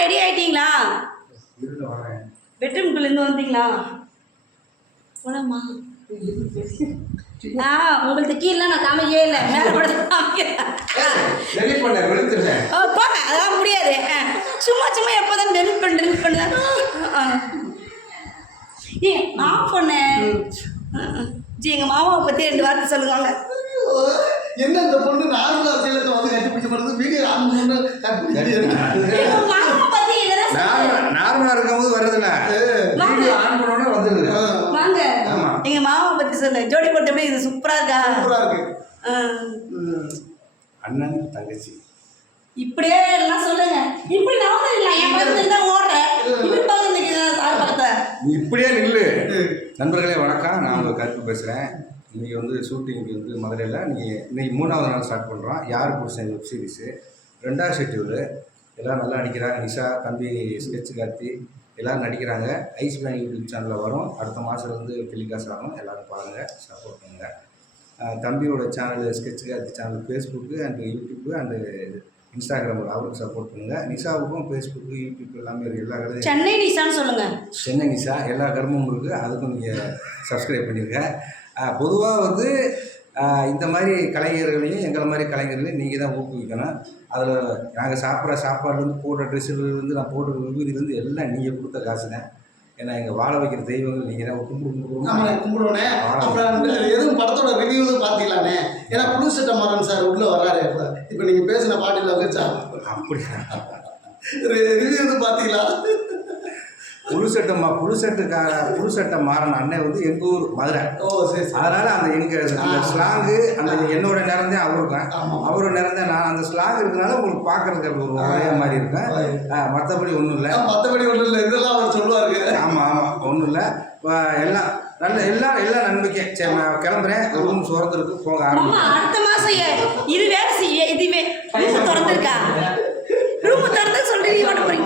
Ready ஆயிட்டீங்களா? பெட்ரூம்குள்ளேருந்து வந்தீங்களா? போலாமா? உங்களுக்கு கீழே நான் காமிக்கவே இல்லை, மேலே கூட காமிக்கிறேன். போங்க, அதெல்லாம் முடியாது. சும்மா சும்மா எப்போதான் டெலிட் பண்ண ஆஃப் பண்ணேன். ஜி எங்கள் மாமாவை பற்றி 2 வார்த்தை சொல்லுவாங்க. என்ன இந்த பொண்ணு நார்மலா சேலத்துல வந்து கட்டிப்பிடிச்சு போறது வீடியோ நார்மலா இருக்கும்போது வர்றதில்ல, வீடியோ ஆன் பண்ணோட வந்துருது. வாங்க எங்க மாமாவை பத்தி சொல்லு. ஜோடி போட்டு எப்படி இது சூப்பரா இருக்கா? சூப்பரா இருக்கு. அண்ணன் தங்கச்சி இப்படியே எல்லாம் சொல்லுங்க. இப்படி நான் இல்லை, என் பக்கத்துல தான் ஓடுறேன். இப்படி பக்கத்துல சார் பக்கத்துல நீ இப்படியே நில்லு. நண்பர்களே வணக்கம், நான் உங்கள் கருத்து பேசுகிறேன். இன்றைக்கி வந்து ஷூட்டிங்கு வந்து மதுரையில் இன்னைக்கு 3வது நாள் ஸ்டார்ட் பண்ணுறோம். யார் புருஷன் வெப் சீரிஸு 2வது ஷெட்யூலு. எல்லோரும் நல்லா நடிக்கிறாங்க. நிஷா, தம்பி, ஸ்கெட்ச் கார்த்தி எல்லோரும் நடிக்கிறாங்க. ஐஸ் பேங்க் யூடியூப் சேனலில் வரும். அடுத்த மாதத்துலேருந்து டெலிகாஸ்ட் ஆகும். எல்லோரும் பாருங்கள், சப்போர்ட் பண்ணுங்கள். தம்பியோட channel sketch Karthi channel Facebook and YouTube and இன்ஸ்டாகிராமில் அவருக்கு சப்போர்ட் பண்ணுங்கள். நிஷாவுக்கும் ஃபேஸ்புக்கு யூடியூப் எல்லாமே இருக்குது. எல்லா கருத்தையும் சென்னை நிஷான்னு சொல்லுங்கள். சென்னை நிஷா எல்லா கருமும் இருக்குது. அதுக்கும் நீங்கள் சப்ஸ்கிரைப் பண்ணிடுங்க. பொதுவாக வந்து இந்த மாதிரி கலைஞர்களையும் எங்களை மாதிரி கலைஞர்களையும் நீங்கள் தான் ஊக்குவிக்கணும். அதில் நாங்கள் சாப்பிட்ற சாப்பாடுலேருந்து போடுற ட்ரெஸ்ஸுலேருந்து நான் போடுற விபூதிலேருந்து எல்லாம் நீங்கள் கொடுத்த காசு தான். ஏன்னா எங்கள் வாழ வைக்கிற தெய்வங்கள் நீங்கள் தான் கும்பிடுவோனே. அப்புறம் எதுவும் படத்தோட ரிவ்யூ தான் பார்த்தீங்களானே. ஏன்னா புது சட்ட மாறன் சார் உள்ளே வர்றாரு. இப்போ நீங்கள் பேசின பாட்டில் வச்சா அப்படி ரிவ்யூ வந்து பார்த்தீங்களா? புதுசட்டை மாறன் அண்ணன் வந்து எங்கள் ஊர் மதுரை. சரி. அதனால் அந்த எங்கள் ஸ்லாங்கு அந்த என்னோட நேரம் தான் அவருக்கும், அவரோட நேரம் தான் நான். அந்த ஸ்லாங் இருக்கிறதுனால உங்களுக்கு பார்க்குறதுக்கு ஒரு ஒரே மாதிரி இருக்கேன். மற்றபடி ஒன்றும் இல்லை. இதெல்லாம் அவர் சொல்லுவாருக்கு. ஆமாம் ஒன்றும் இல்லை. எல்லாம் நல்ல எல்லாம் நன்மைக்கே. சரி, நான் கிளம்புறேன். ரூம் சுரந்துருக்கு, போக ஆரம்பிச்சு. அடுத்த மாதம் இது வேலை செய்ய இதுவே ரூம் திறந்துருக்கா? ரூம் திறந்து சொல்கிறீங்க.